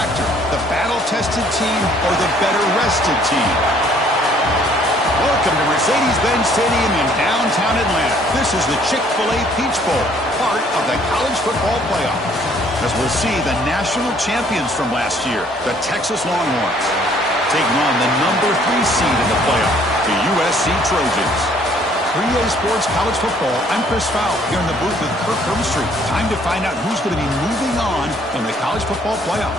factor? The battle-tested team or the better-rested team? Welcome to Mercedes-Benz Stadium in downtown Atlanta. This is the Chick-fil-A Peach Bowl, part of the college football playoff. As we'll see, the national champions from last year, the Texas Longhorns, taking on the number 3 seed in the playoff, the USC Trojans. 3A Sports College Football, I'm Chris Fowle, here in the booth with Kirk Herbstreit. Time to find out who's going to be moving on in the college football playoff.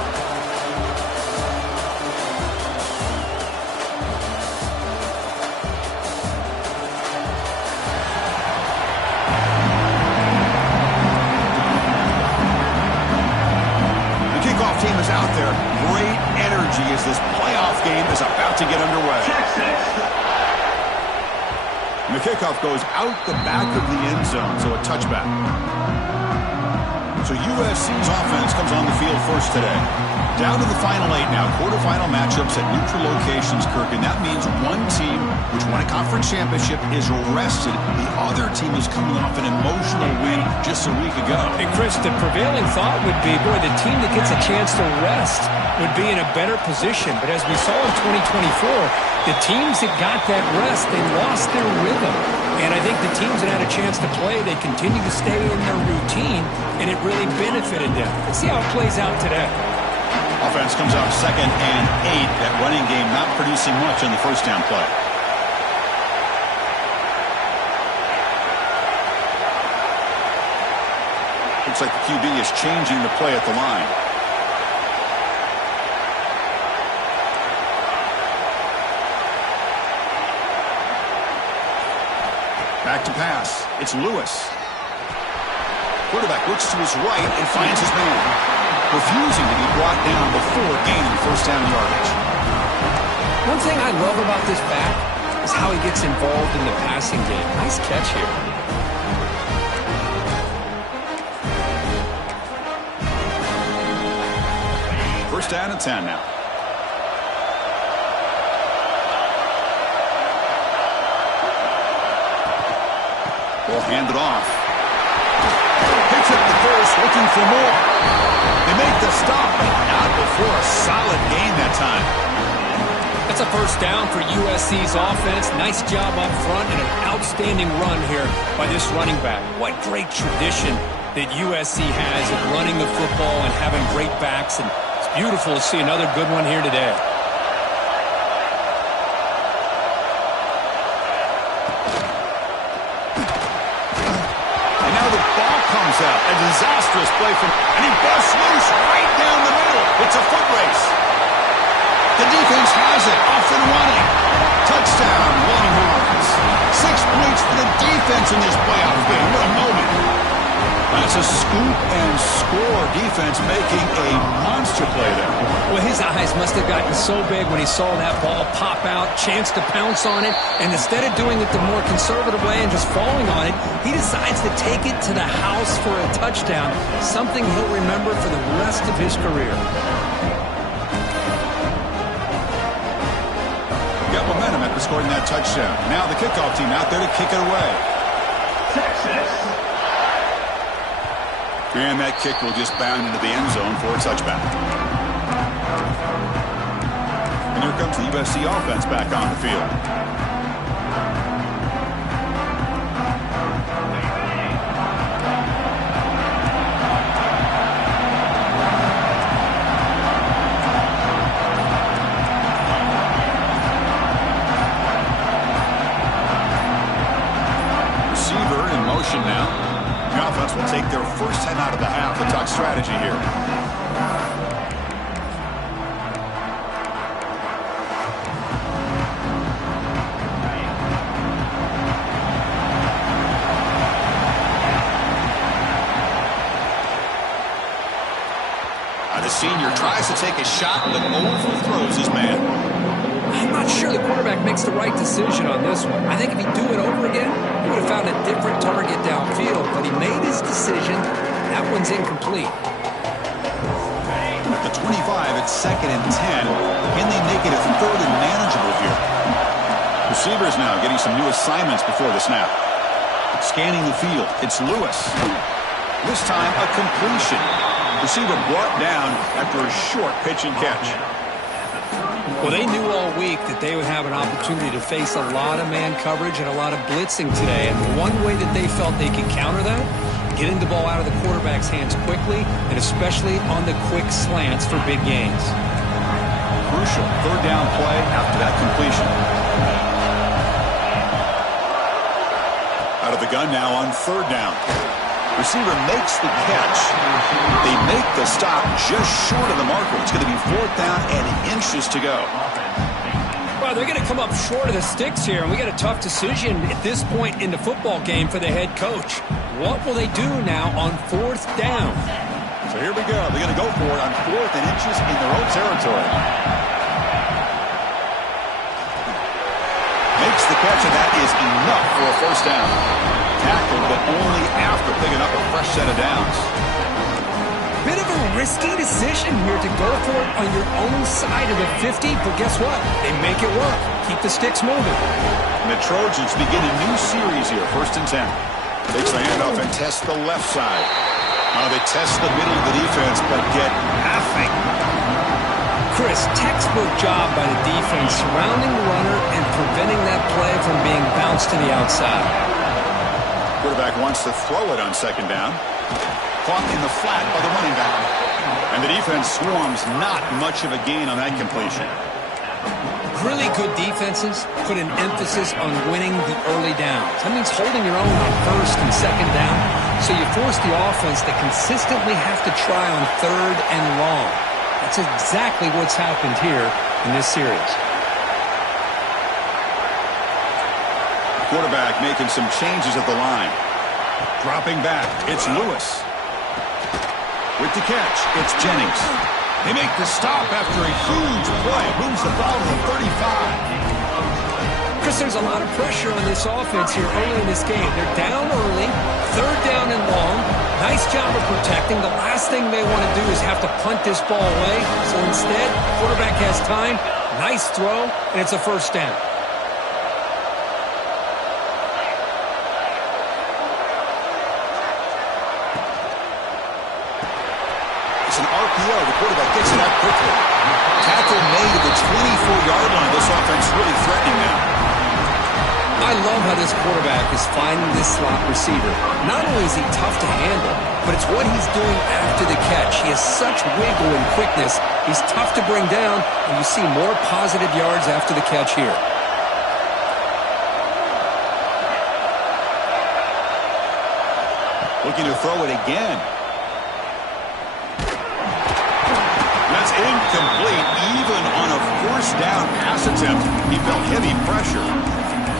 The kickoff team is out there. Great energy as this playoff game is about to get underway. And the kickoff goes out the back of the end zone, so a touchback. So USC's offense comes on the field first today. Down to the final 8 now, quarterfinal matchups at neutral locations, Kirk, and that means one team which won a conference championship is rested. The other team is coming off an emotional win just a week ago. And Chris, the prevailing thought would be, boy, the team that gets a chance to rest would be in a better position. But as we saw in 2024, the teams that got that rest, they lost their rhythm. And I think the teams that had a chance to play, they continue to stay in their routine, and it really benefited them. Let's see how it plays out today. Offense comes out 2nd and 8. That running game not producing much on the first down play. Looks like the QB is changing the play at the line. Back to pass. It's Lewis. Quarterback looks to his right and finds his man, refusing to be brought down before gaining first down yardage. One thing I love about this back is how he gets involved in the passing game. Nice catch here. First down and 10 now. Ball handed off. Picks up the first, looking for more. They make the stop, but not before a solid gain that time. That's a first down for USC's offense. Nice job up front and an outstanding run here by this running back. What great tradition that USC has of running the football and having great backs. And it's beautiful to see another good one here today. Out. A disastrous play from, and he busts loose right down the middle. It's a foot race. The defense has it, off and running. Touchdown, Longhorns. 6 points for the defense in this playoff game. What a moment. That's a scoop and score defense making a monster play there. Well, his eyes must have gotten so big when he saw that ball pop out, chance to pounce on it, and instead of doing it the more conservative way and just falling on it, he decides to take it to the house for a touchdown, something he'll remember for the rest of his career. Got momentum after scoring that touchdown. Now the kickoff team out there to kick it away. Texas. And that kick will just bound into the end zone for a touchback. And here comes the USC offense back on the field. Receiver in motion now. The offense will take their first head out of the half. The tuck strategy here. The senior tries to take a shot, but overthrows his man. I'm not sure the quarterback makes the right decision on this one. I think if he'd do it over again, he would have found a different target downfield, but he made his decision. That one's incomplete. The 25 at 2nd and 10. Can they make it a 3rd and manageable here? Receivers now getting some new assignments before the snap. Scanning the field, it's Lewis. This time a completion. Receiver brought down after a short pitch and catch. Well, they knew all week that they would have an opportunity to face a lot of man coverage and a lot of blitzing today. And one way that they felt they could counter that, getting the ball out of the quarterback's hands quickly, and especially on the quick slants for big gains. Crucial third down play after that completion. Out of the gun now on third down. Receiver makes the catch. They make the stop just short of the marker. It's going to be fourth down and inches to go. Well, they're going to come up short of the sticks here, and we got a tough decision at this point in the football game for the head coach. What will they do now on fourth down? So here we go. They're going to go for it on fourth and inches in their own territory. Makes the catch, and that is enough for a first down. Tackled, but only after picking up a fresh set of downs. Bit of a risky decision here to go for it on your own side of the 50, but guess what? They make it work. Keep the sticks moving. And the Trojans begin a new series here, 1st and 10. Takes the handoff and tests the left side. They test the middle of the defense, but get nothing. Chris, textbook job by the defense surrounding the runner and preventing that play from being bounced to the outside. Quarterback wants to throw it on second down. Caught in the flat by the running back. And the defense swarms, not much of a gain on that completion. Really good defenses put an emphasis on winning the early downs. That means holding your own on first and second down. So you force the offense to consistently have to try on third and long. That's exactly what's happened here in this series. Quarterback making some changes at the line. Dropping back, it's Lewis. With the catch, it's Jennings. They make the stop after a huge play. Moves the ball to the 35. Chris, there's a lot of pressure on this offense here early in this game. They're down early, third down and long. Nice job of protecting. The last thing they want to do is have to punt this ball away. So instead, quarterback has time. Nice throw, and it's a first down. It's an RPO. The quarterback gets it out quickly. Tackle made at the 24-yard line. This offense really threatening now. I love how this quarterback is finding this slot receiver. Not only is he tough to handle, but it's what he's doing after the catch. He has such wiggle and quickness. He's tough to bring down, and you see more positive yards after the catch here. Looking to throw it again. That's incomplete. Even on a first down pass attempt, he felt heavy pressure.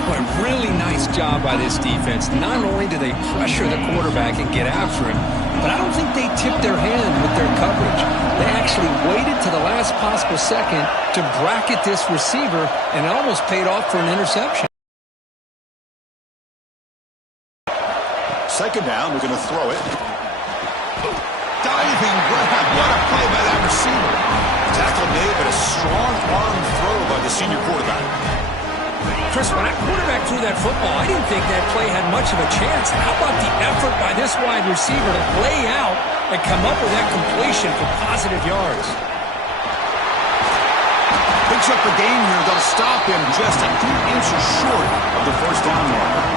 What a really nice job by this defense. Not only do they pressure the quarterback and get after him, but I don't think they tipped their hand with their coverage. They actually waited to the last possible second to bracket this receiver, and it almost paid off for an interception. Second down, we're going to throw it. Diving grab. What a play by that receiver. Tackle made, but a strong arm throw by the senior quarterback. Chris, when that quarterback threw that football, I didn't think that play had much of a chance. How about the effort by this wide receiver to lay out and come up with that completion for positive yards? Picks up the game here. They'll stop him just a few inches short of the first down marker.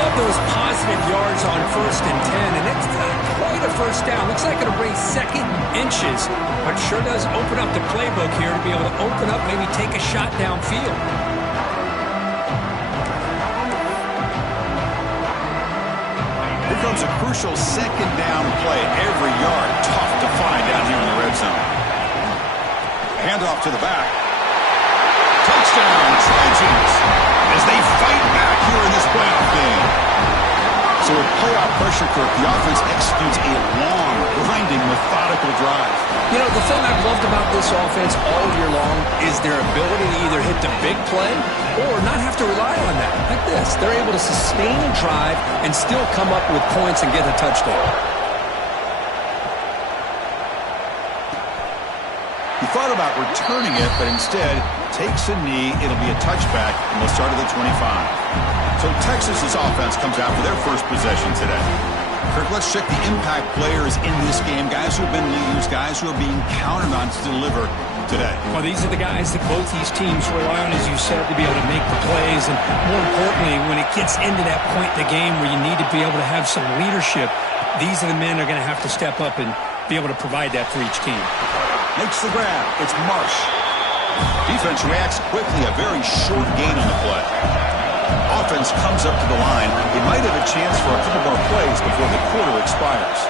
Love those positive yards on 1st and 10, and it's not quite a first down. Looks like it'll bring second inches, but sure does open up the playbook here to be able to open up, maybe take a shot downfield. Here comes a crucial second down play. Every yard tough to find down here in the red zone. Handoff to the back. Touchdown, Trojans, as they fight back here in this playoff game. So with playoff pressure, Kirk, the offense executes a long, grinding, methodical drive. You know, the thing I've loved about this offense all year long is their ability to either hit the big play or not have to rely on that. Like this, they're able to sustain a drive and still come up with points and get a touchdown. He thought about returning it, but instead takes a knee. It'll be a touchback, and they'll start at the 25. So Texas's offense comes out for their first possession today. Kirk, let's check the impact players in this game. Guys who have been leaders, guys who are being counted on to deliver today. Well, these are the guys that both these teams rely on, as you said, to be able to make the plays. And more importantly, when it gets into that point in the game where you need to be able to have some leadership, these are the men that are going to have to step up and be able to provide that for each team. Makes the grab. It's Marsh. Defense reacts quickly. A very short gain on the play. Offense comes up to the line. They might have a chance for a couple more plays before the quarter expires.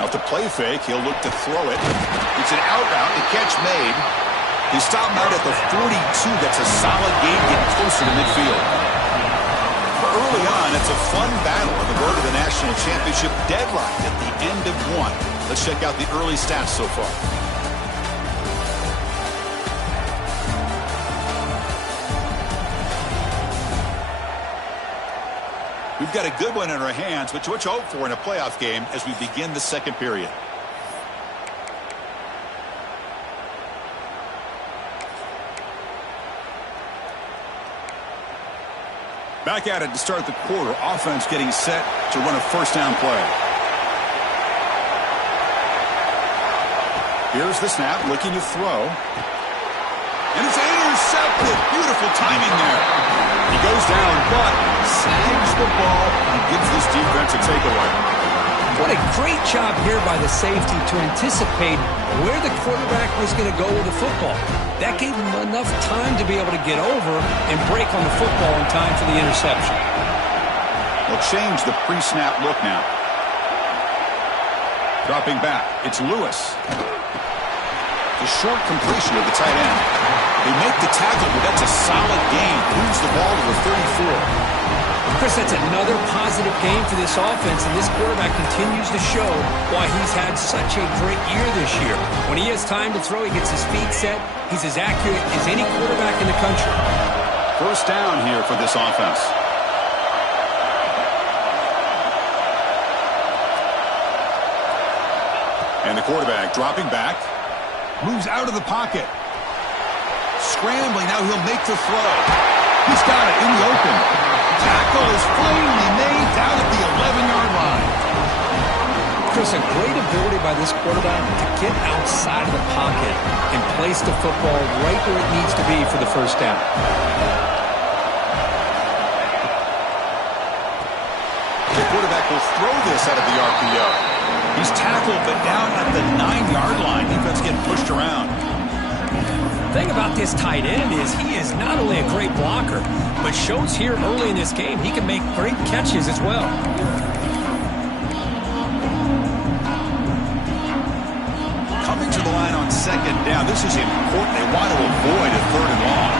Now to play fake, he'll look to throw it. It's an out route. The catch made. He stopped him out at the 42. That's a solid gain, getting closer to midfield. Early on, it's a fun battle on the road to the national championship, deadlocked at the end of one. Let's check out the early stats so far. We've got a good one in our hands, which what you hope for in a playoff game as we begin the second period. Back at it to start the quarter. Offense getting set to run a first down play. Here's the snap, looking to throw. And it's intercepted. Beautiful timing there. He goes down, but snags the ball and gives this defense a takeaway. What a great job here by the safety to anticipate where the quarterback was going to go with the football. That gave him enough time to be able to get over and break on the football in time for the interception. They'll change the pre-snap look now. Dropping back, it's Lewis. The short completion of the tight end. They make the tackle, but that's a solid gain. Moves the ball to the 34. Chris, that's another positive game for this offense, and this quarterback continues to show why he's had such a great year this year. When he has time to throw, he gets his feet set. He's as accurate as any quarterback in the country. First down here for this offense. And the quarterback dropping back. Moves out of the pocket. Scrambling, now he'll make the throw. He's got it in the open. Tackle is finally made down at the 11-yard line. Chris, a great ability by this quarterback to get outside of the pocket and place the football right where it needs to be for the first down. The quarterback will throw this out of the RPO. He's tackled, but down at the 9-yard line. Defense getting pushed around. The thing about this tight end is he is not only a great blocker, but shows here early in this game he can make great catches as well. Coming to the line on second down. This is important. They want to avoid a third and long.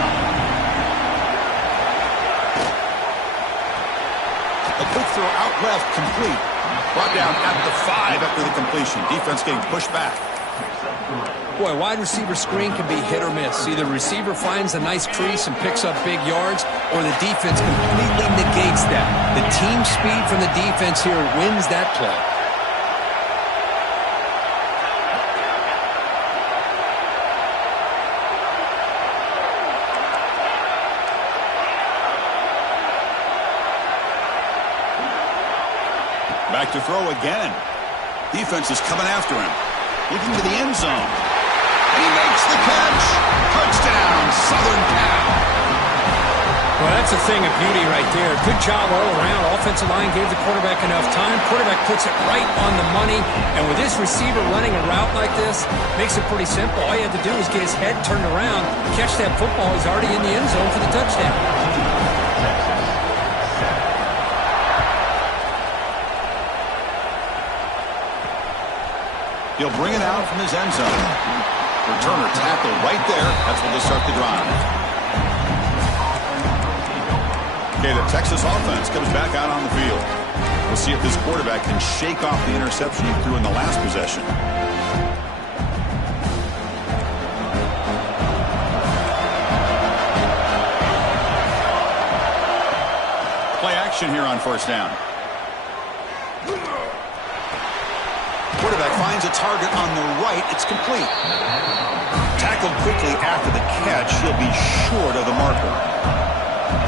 A quick throw out left, complete. Brought down at the 5 after the completion. Defense getting pushed back. Boy, wide receiver screen can be hit or miss. Either receiver finds a nice crease and picks up big yards, or the defense completely negates that. The team speed from the defense here wins that play. Back to throw again. Defense is coming after him. Looking to the end zone. And he makes the catch. Touchdown, Southern Cal. Well, that's a thing of beauty right there. Good job all around. Offensive line gave the quarterback enough time. Quarterback puts it right on the money. And with this receiver running a route like this, makes it pretty simple. All you have to do is get his head turned around, catch that football. He's already in the end zone for the touchdown. He'll bring it out from his end zone. Returner tackle right there. That's when they start the drive. Okay, the Texas offense comes back out on the field. We'll see if this quarterback can shake off the interception he threw in the last possession. Play action here on first down. Quarterback finds a target on the right. It's complete. Tackled quickly after the catch. He'll be short of the marker.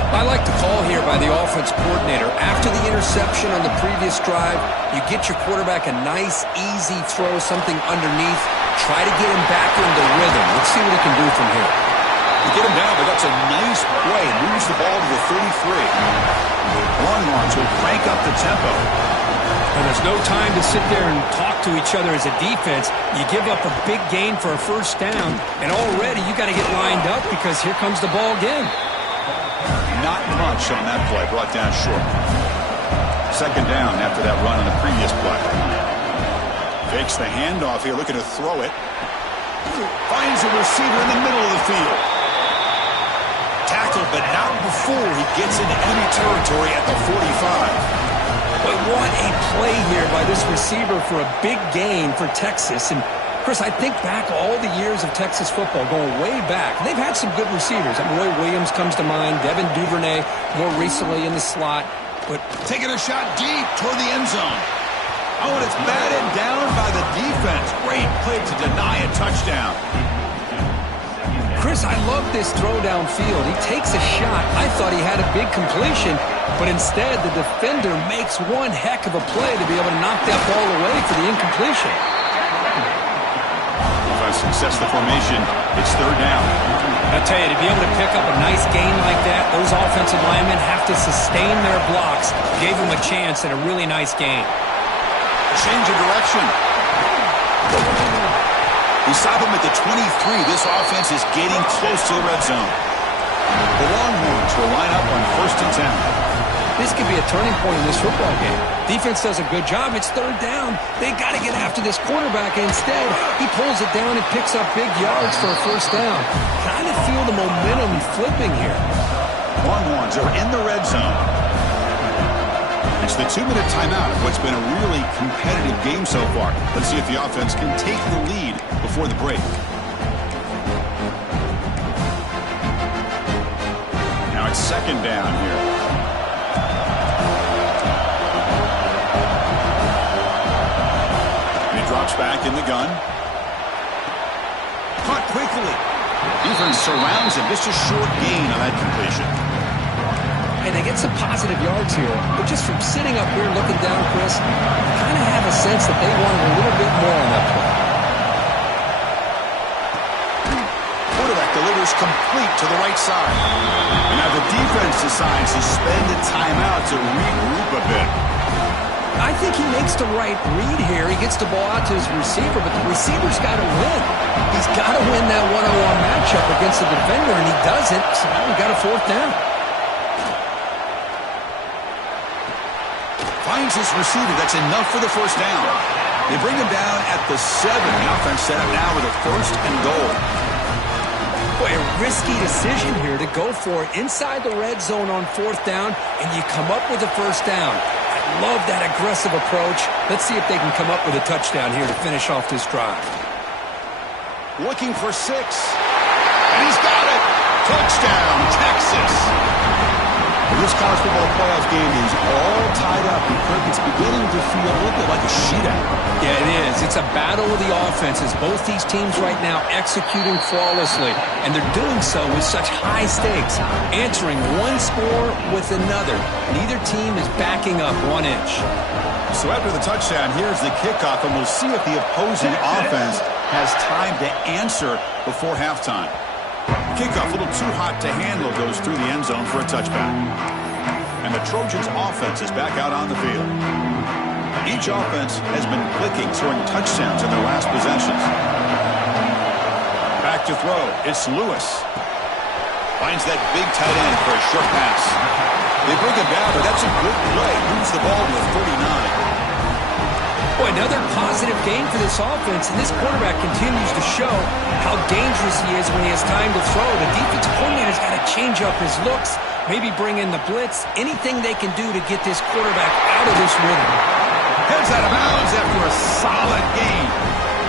I like the call here by the offense coordinator. After the interception on the previous drive, you get your quarterback a nice, easy throw, something underneath. Try to get him back into rhythm. Let's see what he can do from here. You get him down, but that's a nice play. Moves the ball to the 33. Longhorns will crank up the tempo. And there's no time to sit there and talk to each other as a defense. You give up a big gain for a first down, and already you got to get lined up because here comes the ball again. Not much on that play, brought down short. Second down after that run on the previous play. Fakes the handoff here, looking to throw it. Finds a receiver in the middle of the field. Tackled, but not before he gets into enemy territory at the 45. But what a play here by this receiver for a big gain for Texas. And Chris, I think back all the years of Texas football, going way back. They've had some good receivers. Roy Williams comes to mind, Devin Duvernay more recently in the slot. But taking a shot deep toward the end zone. Oh, and it's batted down by the defense. Great play to deny a touchdown. Chris, I love this throw downfield. He takes a shot. I thought he had a big completion, but instead the defender makes one heck of a play to be able to knock that ball away for the incompletion. Success the formation. It's third down. I'll tell you, to be able to pick up a nice gain like that, those offensive linemen have to sustain their blocks. Gave them a chance at a really nice gain. Change of direction. We stop him at the 23. This offense is getting close to the red zone. The Longhorns will line up on 1st and 10. This could be a turning point in this football game. Defense does a good job. It's third down. They got to get after this quarterback. Instead, he pulls it down and picks up big yards for a first down. Kind of feel the momentum flipping here. Longhorns are in the red zone. It's the 2-minute timeout of what's been a really competitive game so far. Let's see if the offense can take the lead before the break. Now it's second down here. Drops back in the gun. Caught quickly. Defense surrounds him. Just a short gain on that completion. And they get some positive yards here. But just from sitting up here looking down, Chris, I kind of have a sense that they wanted a little bit more on that play. Quarterback delivers complete to the right side. And now the defense decides to spend a timeout to regroup a bit. I think he makes the right read here. He gets the ball out to his receiver, but the receiver's got to win. He's got to win that one-on-one matchup against the defender, and he doesn't, so now we've got a fourth down. Finds his receiver. That's enough for the first down. They bring him down at the 7. The offense set up now with a 1st and goal. Boy, a risky decision here to go for it inside the red zone on 4th down, and you come up with a first down. Love that aggressive approach. Let's see if they can come up with a touchdown here to finish off this drive. Looking for 6. And he's got it. Touchdown, Texas. This college football playoff game is all tied up. It's beginning to feel a little bit like a shootout. Yeah, it is. It's a battle of the offenses. Both these teams right now executing flawlessly, and they're doing so with such high stakes, answering one score with another. Neither team is backing up 1 inch. So after the touchdown, here's the kickoff, and we'll see if the opposing offense has time to answer before halftime. Kickoff, a little too hot to handle, goes through the end zone for a touchback. And the Trojans' offense is back out on the field. Each offense has been clicking, scoring touchdowns in their last possessions. Back to throw. It's Lewis. Finds that big tight end for a short pass. They bring him down, but that's a good play. Moves the ball to the 39. Boy, another positive game for this offense, and this quarterback continues to show how dangerous he is when he has time to throw. The defensive coordinator's got to change up his looks, maybe bring in the blitz, anything they can do to get this quarterback out of this rhythm. Heads out of bounds after a solid gain.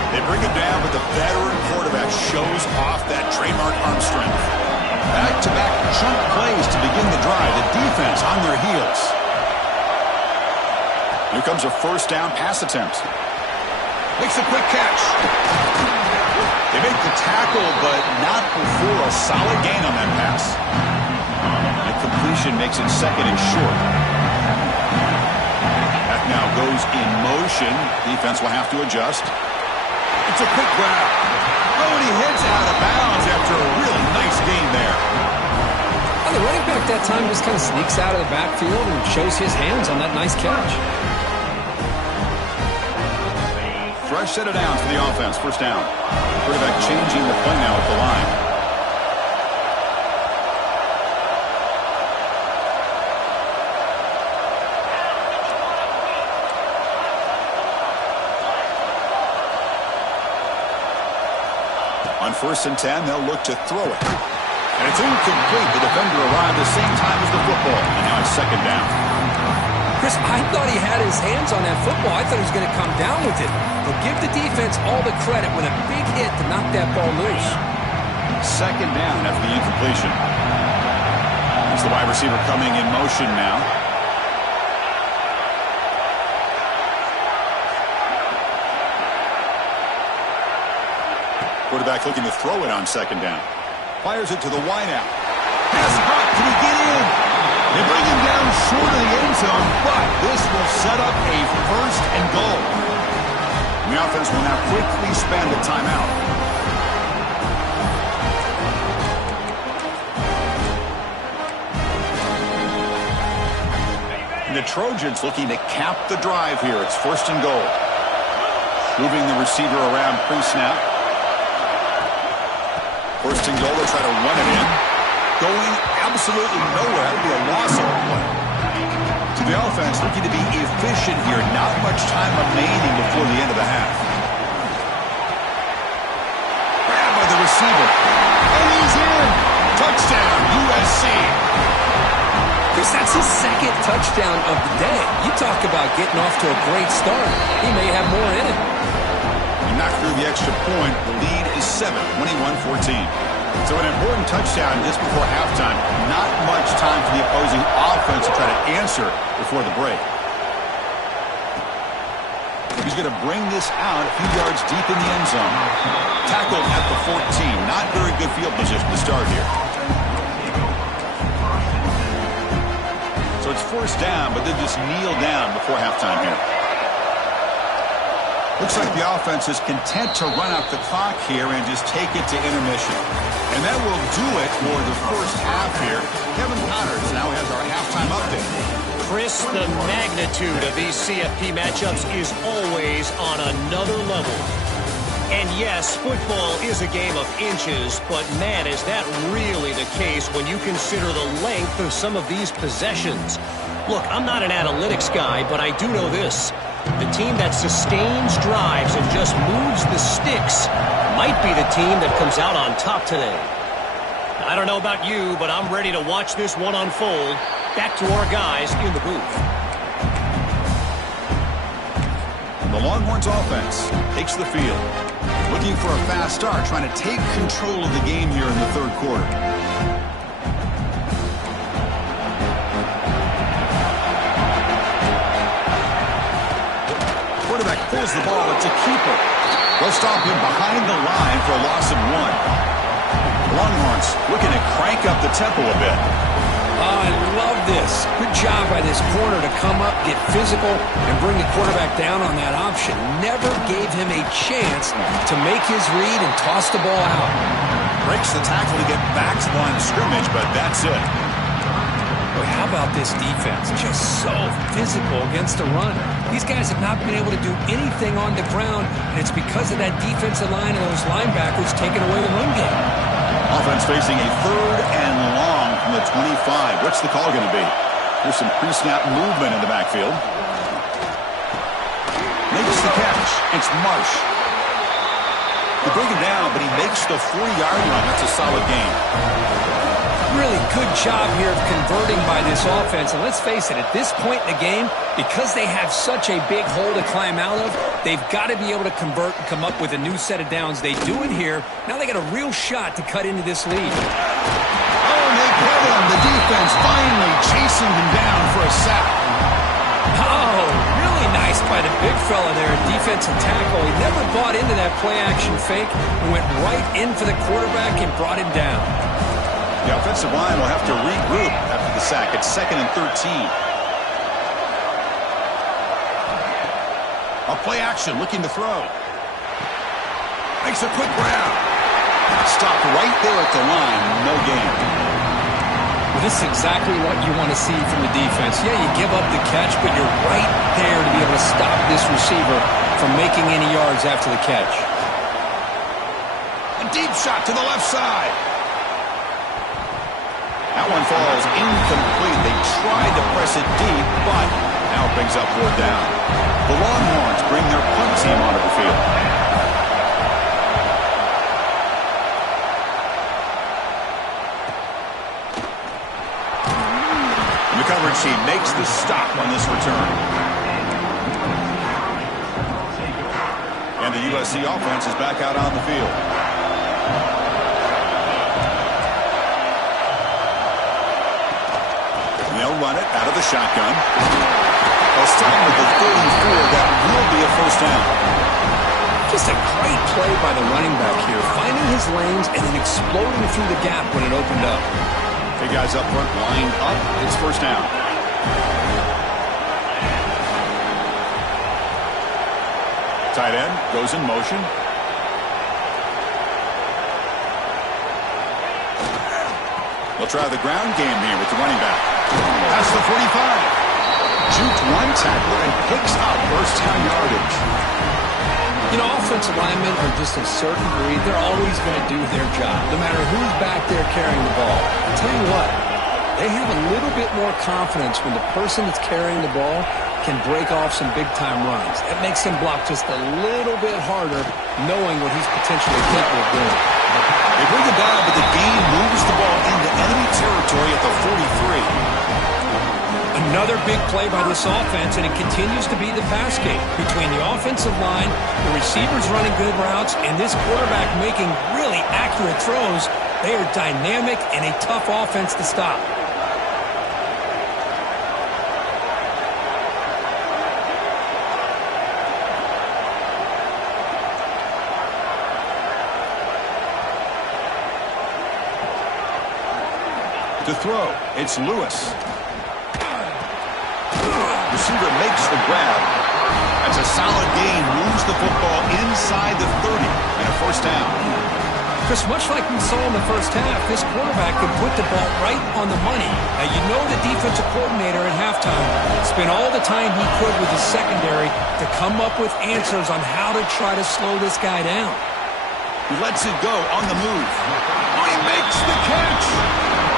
They bring him down, but the veteran quarterback shows off that trademark arm strength. Back-to-back chunk plays to begin the drive. The defense on their heels. Here comes a first down pass attempt. Makes a quick catch. They make the tackle, but not before a solid gain on that pass. A incompletion makes it second and short. That now goes in motion. Defense will have to adjust. It's a quick grab. Oh, and he heads out of bounds after a really nice gain there. Well, the running back that time just kind of sneaks out of the backfield and shows his hands on that nice catch. Fresh set of downs for the offense. First down. Quarterback changing the play now at the line. On 1st and 10, they'll look to throw it. And it's incomplete. The defender arrived the same time as the football. And now it's second down. Chris, I thought he had his hands on that football. I thought he was going to come down with it. But give the defense all the credit with a big hit to knock that ball loose. Second down after the incompletion. Here's the wide receiver coming in motion now. Quarterback looking to throw it on second down. Fires it to the wideout. Pass caught. Can he get in? They bring him down short of the end zone, but this will set up a first and goal. And the offense will now quickly spend a timeout. And the Trojans looking to cap the drive here. It's first and goal. Moving the receiver around pre-snap. First and goal, they'll try to run it in. Going absolutely nowhere. That would be a loss of a play. So the offense looking to be efficient here. Not much time remaining before the end of the half. Grabbed by the receiver. And he's in. Touchdown, USC. Chris, that's his second touchdown of the day. You talk about getting off to a great start. He may have more in it. He knocked through the extra point. The lead is 7, 21-14. So an important touchdown just before halftime. Not much time for the opposing offense to try to answer before the break. He's going to bring this out a few yards deep in the end zone. Tackled at the 14. Not very good field position to start here. So it's first down, but they just kneel down before halftime here. Looks like the offense is content to run out the clock here and just take it to intermission. And that will do it for the first half here. Kevin Connors now has our halftime update. Chris, the magnitude of these CFP matchups is always on another level. And yes, football is a game of inches, but man, is that really the case when you consider the length of some of these possessions. Look, I'm not an analytics guy, but I do know this. The team that sustains drives and just moves the sticks might be the team that comes out on top today. I don't know about you, but I'm ready to watch this one unfold. Back to our guys in the booth. The Longhorns offense takes the field. Looking for a fast start, trying to take control of the game here in the third quarter. Quarterback pulls the ball. It's a keeper. They'll stop him behind the line for a loss of 1. Longhorns looking to crank up the tempo a bit. Oh, I love this. Good job by this corner to come up, get physical, and bring the quarterback down on that option. Never gave him a chance to make his read and toss the ball out. Breaks the tackle to get back to the line of scrimmage, but that's it. Boy, how about this defense? Just so physical against the run. These guys have not been able to do anything on the ground, and it's because of that defensive line and those linebackers taking away the run game. Offense facing a third and long from the 25. What's the call going to be? There's some pre-snap movement in the backfield. Makes the catch. It's Marsh. They bring him down, but he makes the 4-yard line. That's a solid gain. Really good job here of converting by this offense. And let's face it, at this point in the game, because they have such a big hole to climb out of, they've got to be able to convert and come up with a new set of downs. They do it here. Now they got a real shot to cut into this lead. Oh, and they get him. The defense finally chasing him down for a sack. Oh, really nice by the big fella there, defensive tackle. He never bought into that play-action fake and went right in for the quarterback and brought him down. The offensive line will have to regroup after the sack. It's 2nd and 13. A play action, looking to throw. Makes a quick grab. Stopped right there at the line. No gain. Well, this is exactly what you want to see from the defense. Yeah, you give up the catch, but you're right there to be able to stop this receiver from making any yards after the catch. A deep shot to the left side. That one falls incomplete. They tried to press it deep, but now it brings up 4th down. The Longhorns bring their punt team onto the field. The coverage team makes the stop on this return. And the USC offense is back out on the field. They'll run it out of the shotgun. They'll start with the 34. That will be a 1st down. Just a great play by the running back here, finding his lanes and then exploding through the gap when it opened up. Big guys up front lined up. It's 1st down. Tight end goes in motion. They'll try the ground game here with the running back. That's the 45. Juked one tackler and picks up 1st down yardage. You know, offensive linemen are just a certain breed. They're always going to do their job, no matter who's back there carrying the ball. I'll tell you what, they have a little bit more confidence when the person that's carrying the ball can break off some big-time runs. That makes him block just a little bit harder, knowing what he's potentially capable of doing. They bring it down, but the game moves the ball into enemy territory at the 43. Another big play by this offense, and it continues to be the pass game between the offensive line, the receivers running good routes, and this quarterback making really accurate throws. They are dynamic and a tough offense to stop. To throw, it's Lewis. Receiver makes the grab. That's a solid gain. Moves the football inside the 30 and a 1st down. Chris, much like we saw in the 1st half, this quarterback can put the ball right on the money. Now, you know the defensive coordinator at halftime spent all the time he could with his secondary to come up with answers on how to try to slow this guy down. He lets it go on the move. Oh, he makes the catch.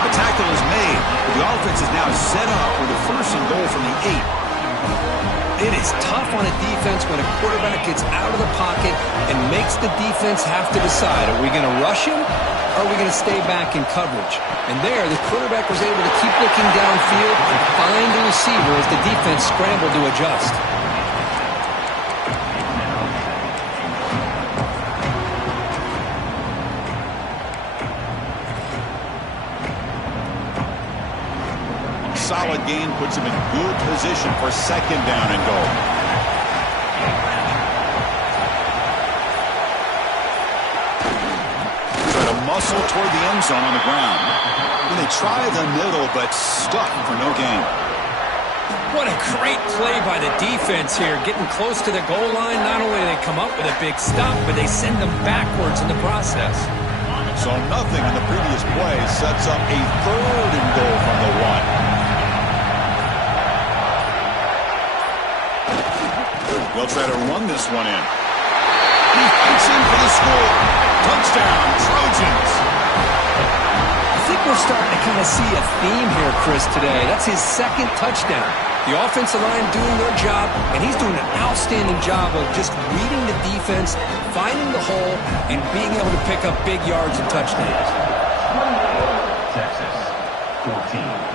The tackle is made, but the offense is now set up with a 1st and goal from the 8. It is tough on a defense when a quarterback gets out of the pocket and makes the defense have to decide, are we going to rush him or are we going to stay back in coverage? And there, the quarterback was able to keep looking downfield and find the receiver as the defense scrambled to adjust. Solid gain puts him in good position for 2nd down and goal. Try to muscle toward the end zone on the ground. And they try the middle, but stuck for no gain. What a great play by the defense here. Getting close to the goal line, not only do they come up with a big stop, but they send them backwards in the process. So nothing in the previous play sets up a 3rd and goal from the 1. They'll try to run this one in. He fights in for the score. Touchdown, Trojans. I think we're starting to kind of see a theme here, Chris, today. That's his 2nd touchdown. The offensive line doing their job, and he's doing an outstanding job of just reading the defense, finding the hole, and being able to pick up big yards and touchdowns. Texas, 14.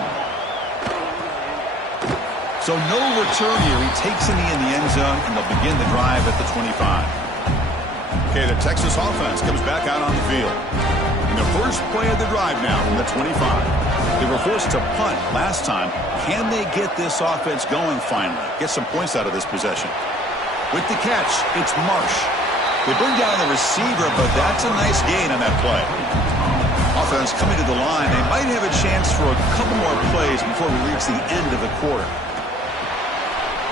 So no return here. He takes it in the end zone, and they'll begin the drive at the 25. Okay, the Texas offense comes back out on the field. In the first play of the drive now from the 25. They were forced to punt last time. Can they get this offense going finally? Get some points out of this possession. With the catch, it's Marsh. They bring down the receiver, but that's a nice gain on that play. Offense coming to the line. They might have a chance for a couple more plays before we reach the end of the quarter.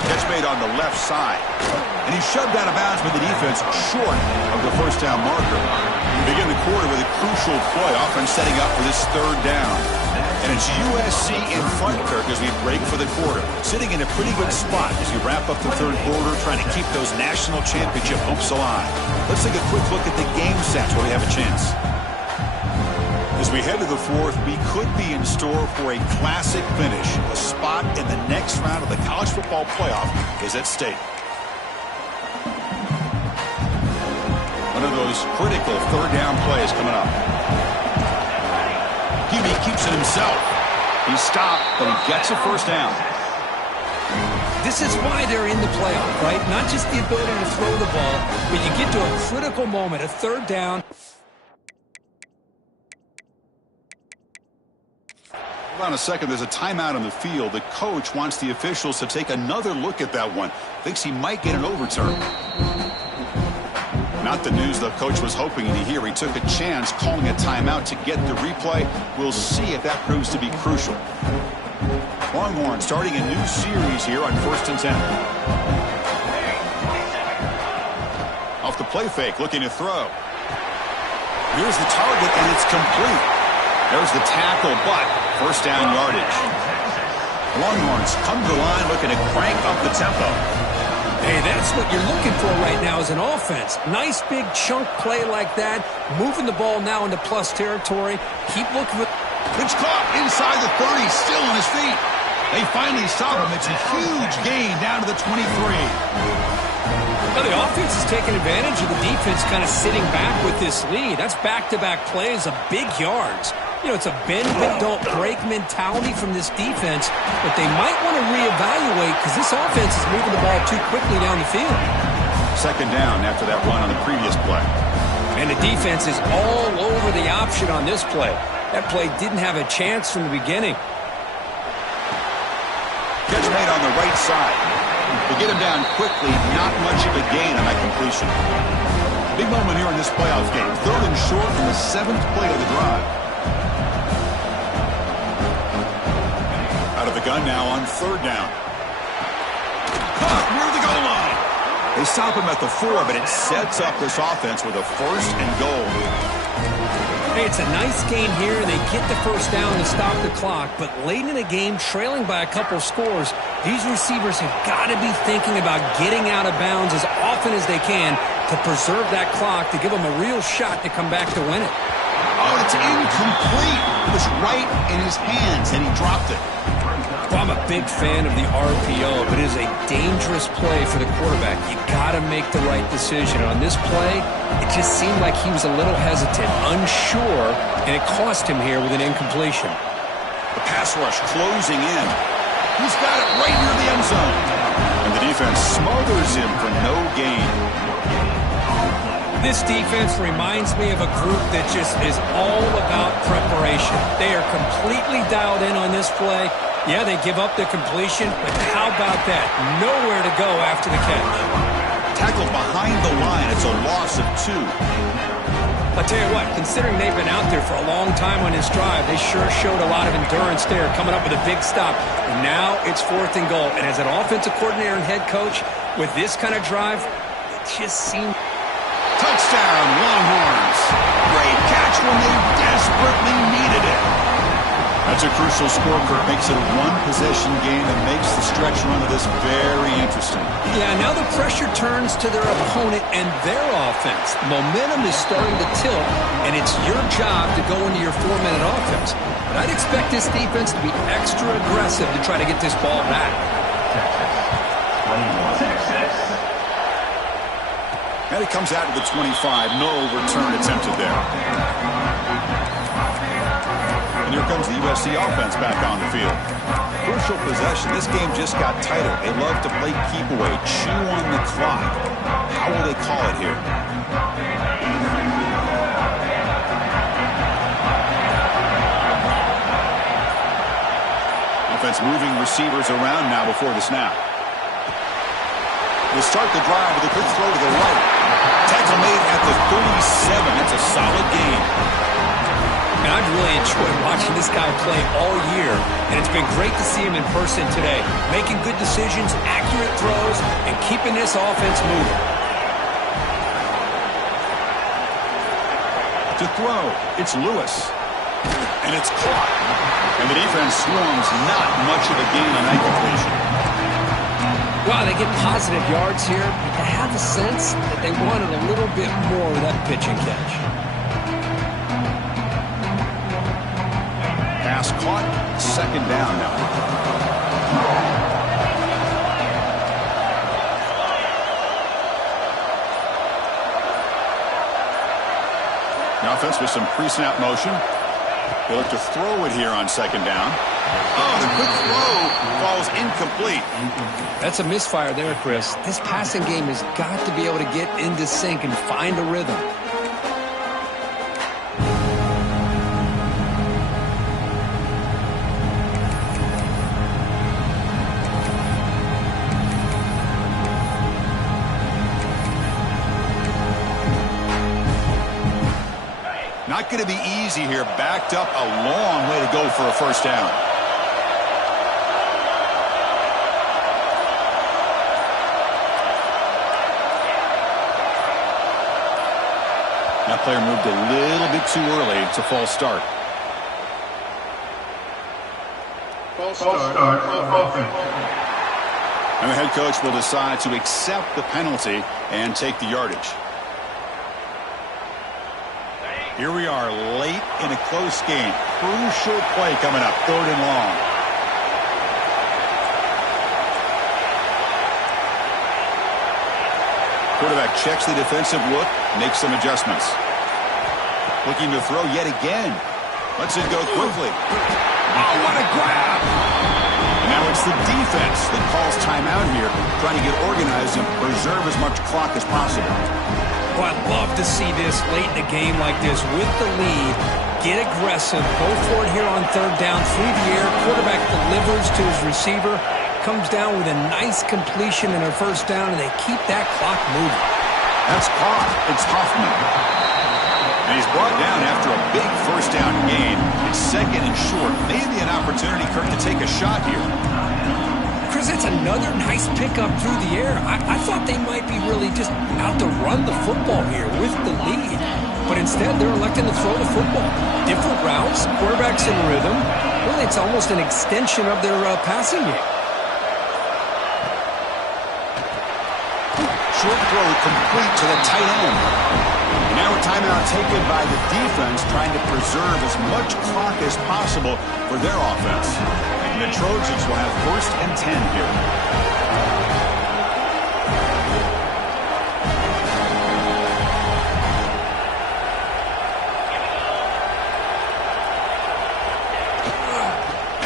Catch made on the left side. And he shoved out of bounds with the defense short of the first down marker. We begin the quarter with a crucial play. Offense setting up for this third down. And it's USC in front, Kirk, as we break for the quarter. Sitting in a pretty good spot as you wrap up the third quarter, trying to keep those national championship hopes alive. Let's take a quick look at the game stats where we have a chance. As we head to the fourth, we could be in store for a classic finish. A spot in the next round of the college football playoff is at stake. One of those critical third down plays coming up. He keeps it himself. He stopped, but he gets a first down. This is why they're in the playoff, right? Not just the ability to throw the ball, but you get to a critical moment, a third down. Hold on a second. There's a timeout on the field. The coach wants the officials to take another look at that one. Thinks he might get an overturn. Not the news the coach was hoping to hear. He took a chance calling a timeout to get the replay. We'll see if that proves to be crucial. Longhorn starting a new series here on 1st and 10. Off the play fake, looking to throw. Here's the target, and it's complete. There's the tackle, but first down yardage. Longhorns come to the line looking to crank up the tempo. Hey, that's what you're looking for right now as an offense. Nice big chunk play like that. Moving the ball now into plus territory. Keep looking for... It's caught inside the 30, still on his feet. They finally stop him. It's a huge gain down to the 23. Well, the offense is taking advantage of the defense kind of sitting back with this lead. That's back-to-back plays of big yards. You know, it's a bend-but-don't-break mentality from this defense, but they might want to reevaluate because this offense is moving the ball too quickly down the field. Second down after that run on the previous play. And the defense is all over the option on this play. That play didn't have a chance from the beginning. Catch made on the right side. To get him down quickly, not much of a gain on that completion. Big moment here in this playoff game. 3rd and short from the 7th play of the drive. Out of the gun now on 3rd down. Caught near the goal line. They stop him at the 4, but it sets up this offense with a 1st and goal. Hey, it's a nice game here, and they get the first down to stop the clock. But late in the game, trailing by a couple scores, these receivers have got to be thinking about getting out of bounds as often as they can to preserve that clock to give them a real shot to come back to win it. Oh, it's incomplete. It was right in his hands, and he dropped it. Well, I'm a big fan of the RPO, but it is a dangerous play for the quarterback. You got to make the right decision. On this play, it just seemed like he was a little hesitant, unsure, and it cost him here with an incompletion. The pass rush closing in. He's got it right near the end zone. And the defense smothers him for no gain. This defense reminds me of a group that just is all about preparation. They are completely dialed in on this play. Yeah, they give up the completion, but how about that? Nowhere to go after the catch. Tackled behind the line. It's a loss of 2. I'll tell you what, considering they've been out there for a long time on this drive, they sure showed a lot of endurance there, coming up with a big stop. And now it's 4th and goal. And as an offensive coordinator and head coach, with this kind of drive, it just seems... Touchdown, Longhorns. Great catch when they desperately needed it. That's a crucial score, Kurt. Makes it a one-possession game and makes the stretch run of this very interesting. Yeah, now the pressure turns to their opponent and their offense. Momentum is starting to tilt, and it's your job to go into your 4-minute offense. But I'd expect this defense to be extra aggressive to try to get this ball back. And it comes out to the 25. No return attempted there. And here comes the USC offense back on the field. Crucial possession. This game just got tighter. They love to play keep away, chew on the clock. How will they call it here? Offense moving receivers around now before the snap. We'll start the drive with a quick throw to the right. Tackle made at the 37. That's a solid gain. And I enjoyed watching this guy play all year, and it's been great to see him in person today, making good decisions, accurate throws, and keeping this offense moving. To throw, it's Lewis. And it's caught. And the defense swarms, not much of a gain on that completion. Well, they get positive yards here, but I have a sense that they wanted a little bit more of that pitch and catch. Pass caught, second down now. The offense with some pre-snap motion. They look to throw it here on second down. Oh, the quick throw falls incomplete. That's a misfire there, Chris. This passing game has got to be able to get into sync and find a rhythm. Not going to be easy here. Backed up a long way to go for a first down. That player moved a little bit too early. It's a false start. False start. And the head coach will decide to accept the penalty and take the yardage. Here we are late in a close game. Crucial play coming up, third and long. Quarterback checks the defensive look, makes some adjustments. Looking to throw yet again. Lets it go quickly. Oh, what a grab! And now it's the defense that calls timeout here, trying to get organized and preserve as much clock as possible. Well, I'd love to see this late in a game like this with the lead. Get aggressive. Go for it here on third down through the air. Quarterback delivers to his receiver. Comes down with a nice completion and a first down, and they keep that clock moving. That's caught. It's Hoffman. And he's brought down after a big first down gain. It's second and short. Maybe an opportunity, Kirk, to take a shot here. Chris, that's another nice pickup through the air. I thought they might be really just out to run the football here with the lead. But instead, they're electing to throw the football. Different routes, quarterbacks in rhythm. Really, it's almost an extension of their passing game. Short throw complete to the tight end. Now a timeout taken by the defense, trying to preserve as much clock as possible for their offense. And the Trojans will have first and 10 here.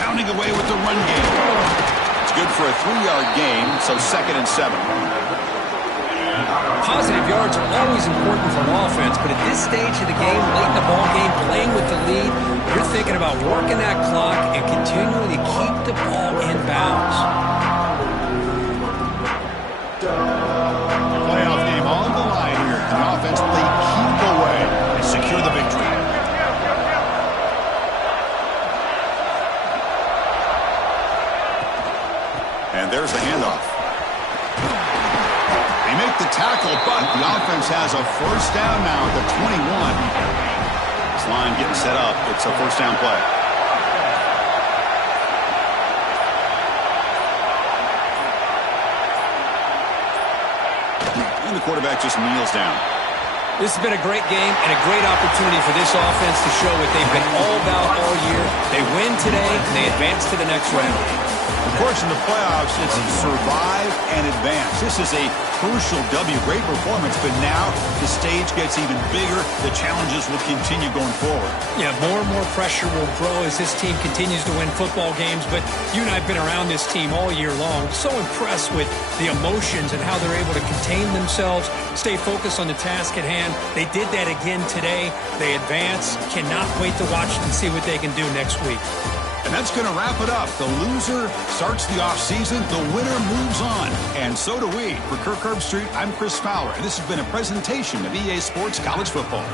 Pounding away with the run game. It's good for a 3-yard gain, so second and 7. Positive yards are always important for an offense, but at this stage of the game, late in the ball game, playing with the lead, you're thinking about working that clock and continuing to keep the ball in bounds. Playoff game on the line here. The offense played keep away and secure the victory. And there's the handoff. They make the tackle, but the offense has a first down now at the 21. This line getting set up. It's a first down play. And the quarterback just kneels down. This has been a great game and a great opportunity for this offense to show what they've been all about all year. They win today, and they advance to the next round. Of course, in the playoffs, it's survive and advance. This is a crucial W. Great performance, but now the stage gets even bigger. The challenges will continue going forward. Yeah, more and more pressure will grow as this team continues to win football games, but you and I have been around this team all year long. So impressed with the emotions and how they're able to contain themselves, stay focused on the task at hand. They did that again today. They advance. Cannot wait to watch and see what they can do next week. And that's going to wrap it up. The loser starts the offseason. The winner moves on. And so do we. For Kirk Herbstreit, I'm Chris Fowler. And this has been a presentation of EA Sports College Football.